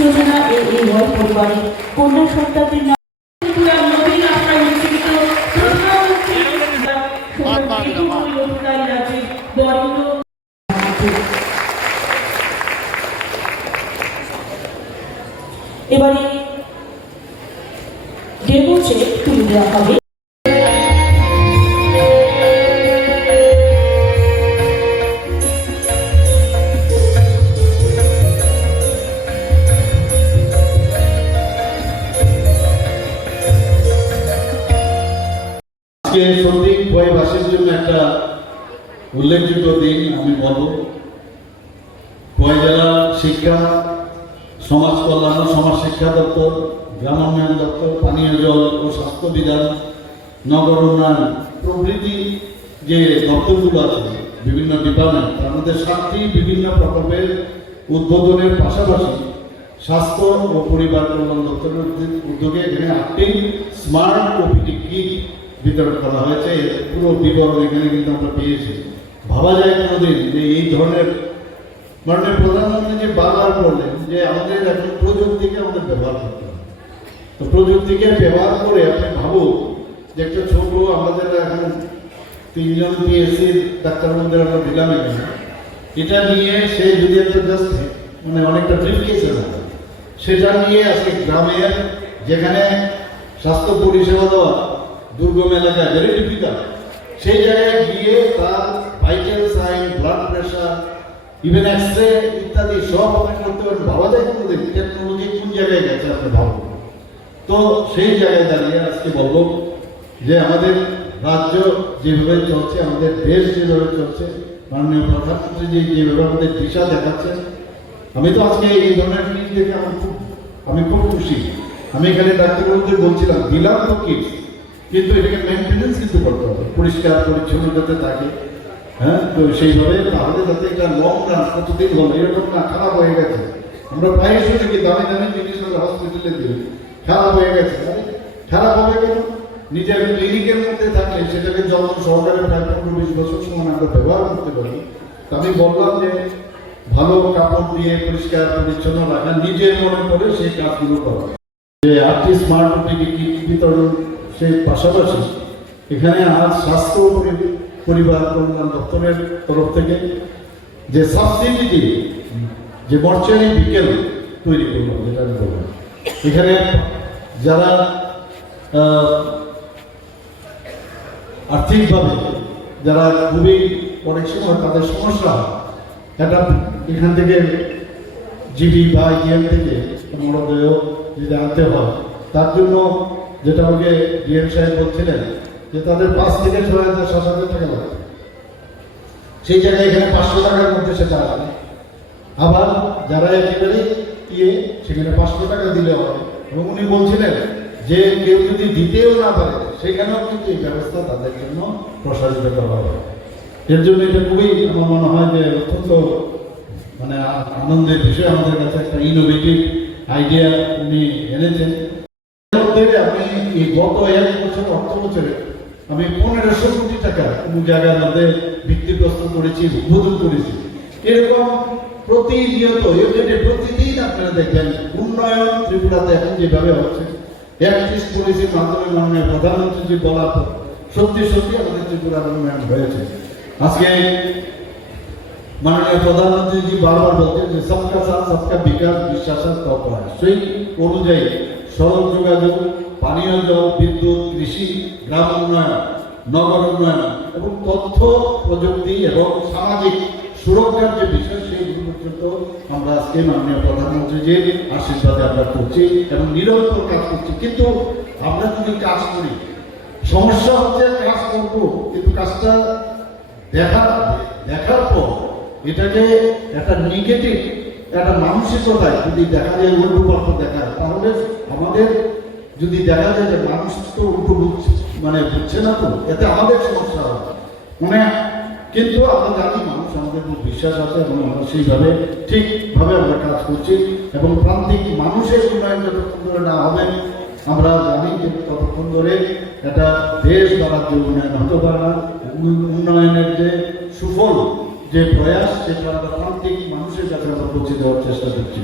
যোজনা এই ওয়ার্ড পরিবারে কন্যা সন্তানদের এবারে ডেমো চেক তুলে দেওয়া হবে। আজকে সত্যি খোয়াইবাসীর জন্য একটা উল্লেখযোগ্য দিন আমি বলব। খোয়াই জেলা শিক্ষা, সমাজ কল্যাণ ও সমাজ শিক্ষা দপ্তর, গ্রামোন্নয়ন দপ্তর, পানীয় জল ও স্বাস্থ্য বিধান, নগর উন্নয়ন প্রভৃতি যে দপ্তরগুলো আছে বিভিন্ন ডিপার্টমেন্ট, তার মধ্যে 7টি বিভিন্ন প্রকল্পের উদ্বোধনের পাশাপাশি স্বাস্থ্য ও পরিবার কল্যাণ দপ্তরের উদ্যোগে এখানে 8টি স্মার্ট ওপিডি কিট বিতরণ করা হয়েছে। পুরো বিবরণ এখানে কিন্তু আমরা পেয়েছি। ভাবা যায় কোনোদিন যে এই ধরনের মাননীয় প্রধানমন্ত্রী যে বারবার বললেন যে আমাদের এখন প্রযুক্তিকে আমাদের ব্যবহার করতে হবে। তো প্রযুক্তিকে ব্যবহার করে আপনি ভাবুন যে একটা ছোট আমাদের এখন 3জন পিএসসি ডাক্তারবাবুদের আমরা দিলাম এখানে, এটা নিয়ে সে যদি একটা জাস্ট মানে অনেকটা ব্রিফ কেসে থাকে, সেটা নিয়ে আজকে গ্রামের যেখানে স্বাস্থ্য পরিষেবা দেওয়া দুর্গম এলাকায় ভেরি ডিফিকাল্ট, সেই জায়গায় গিয়ে তার vital sign, blood pressure, even x-ray ইত্যাদি সব আপনি করতে পারেন। ভাবা যায় কোনোদিন টেকনোলজি কোন জায়গায় গেছে আপনি ভাবুন। তো সেই জায়গায় দাঁড়িয়ে আজকে বলবো যে আমাদের রাজ্য যেভাবে চলছে, আমাদের দেশ যেভাবে চলছে, মাননীয় প্রধানমন্ত্রী যেভাবে আমাদের দিশা দেখাচ্ছে, আমি তো আজকে এই ধরনের জিনিস দেখে আমি খুব খুশি। আমি এখানে ডাক্তারবাবুদের বলছিলাম দিলাম তো কিট, কিন্তু এটাকে মেনটেন্যান্স কিন্তু করতে হবে, পরিষ্কার পরিচ্ছন্ন যাতে থাকে। হ্যাঁ, তো সেইভাবে তাহলে যাতে এটা লং রান কতদিন হলো এরকম না খারাপ হয়ে গেছে। আমরা প্রায় শুনে দামি দামি জিনিস হসপিটালে দিই, খারাপ হয়ে গেছে। খারাপ হবে কেন? নিজের ক্লিনিকের মধ্যে থাকলে সেটাকে যখন সরকারের প্রায় 15-20 বছর সময় আমরা ব্যবহার করতে পারি। তা আমি বললাম যে ভালো কাপড় দিয়ে পরিষ্কার পরিচ্ছন্ন রাখা, নিজের মনে করে সেই কাজগুলো করা। যে 8টি স্মার্ট ওপিডি কিট বিতরণ, সেই পাশাপাশি এখানে আজ স্বাস্থ্য পরিবার কল্যাণ দপ্তরের তরফ থেকে যে সাবসিডি দিয়ে যে মর্চারি বিকেল তৈরি করলাম, যেটা আমি বললাম, এখানে যারা আর্থিকভাবে যারা খুবই অনেক সময় তাদের সমস্যা হয়, এটা এখান থেকে জিবি বা ইএম থেকে মরদেহ যদি আনতে হয়, তার জন্য যেটা আমাকে ডিএম সাহেব বলছিলেন যে তাদের 5 থেকে 6,000 7,000 টাকা লাগবে। সেই জায়গায় এখানে 500 টাকার মধ্যে সেটা আসবে। আবার যারা একেবারে সেখানে 500 টাকা দিলে হবে। এবং উনি বলছিলেন যে কেউ যদি দিতেও না পারে সেখানেও কিন্তু এই ব্যবস্থা তাদের জন্য প্রসারিত করা হবে। এর জন্য এটা খুবই আমার মনে হয় যে অত্যন্ত মানে আনন্দের বিষয়। আমাদের কাছে একটা ইনোভেটিভ আইডিয়া উনি এনেছেন। আমি এই গত 1 বছর অর্থ বছরে আমি 1500 কোটি টাকা কোন জায়গার মধ্যে ভিত্তিপ্রস্তর করেছি, উদ্বোধন করেছি। এরকম প্রতিনিয়ত প্রতিদিন আপনারা দেখবেন উন্নয়ন ত্রিপুরাতে এখন যেভাবে হচ্ছে, 31 পলিসির মাধ্যমে মাননীয় প্রধানমন্ত্রী বলার পর সত্যি সত্যি আমাদের ত্রিপুরার উন্নয়ন হয়েছে। আজকে মাননীয় প্রধানমন্ত্রী বারবার বলছেন যে সবকা সাথ সবকা বিকাশ, বিশ্বাসের তত্ত্ব হয়। সেই অনুযায়ী সড়ক যোগাযোগ, পানীয় জল, বিদ্যুৎ, কৃষি, গ্রাম উন্নয়ন, নগর উন্নয়ন এবং তথ্য প্রযুক্তি এবং সামাজিক সুরক্ষার যে বিষয়, সেইগুলো পর্যন্ত আমরা আজকে মাননীয় প্রধানমন্ত্রীজির আশীর্বাদে আমরা করছি এবং নিরন্তর কাজ করছি। কিন্তু আমরা যদি কাজ করি, সমস্যা হচ্ছে কাজ করবো, কিন্তু কাজটা দেখার পর এটাকে একটা নেগেটিভ একটা মানসিকতায় যদি দেখা যায়, উল্টো পাল্টা দেখায়, তাহলে আমাদের যদি দেখা যায় যে মানুষ তো উল্টো বুঝছে না, তো এতে আমাদের সমস্যা হবে কিন্তু আমরা জানি মানুষ আমাদের উপর বিশ্বাস আছে এবং আমরা সেইভাবে ঠিকভাবে আমরা কাজ করছি। এবং প্রান্তিক মানুষের উন্নয়ন যতক্ষণ ধরে না হবে, আমরা জানি যে ততক্ষণ ধরে একটা দেশ বা রাজ্য উন্নয়ন হতে পারে না। উন্নয়নের যে সুফল, যে প্রয়াস, সেটা আমরা প্রান্তিক মানুষের কাছে আমরা পৌঁছে দেওয়ার চেষ্টা করছি।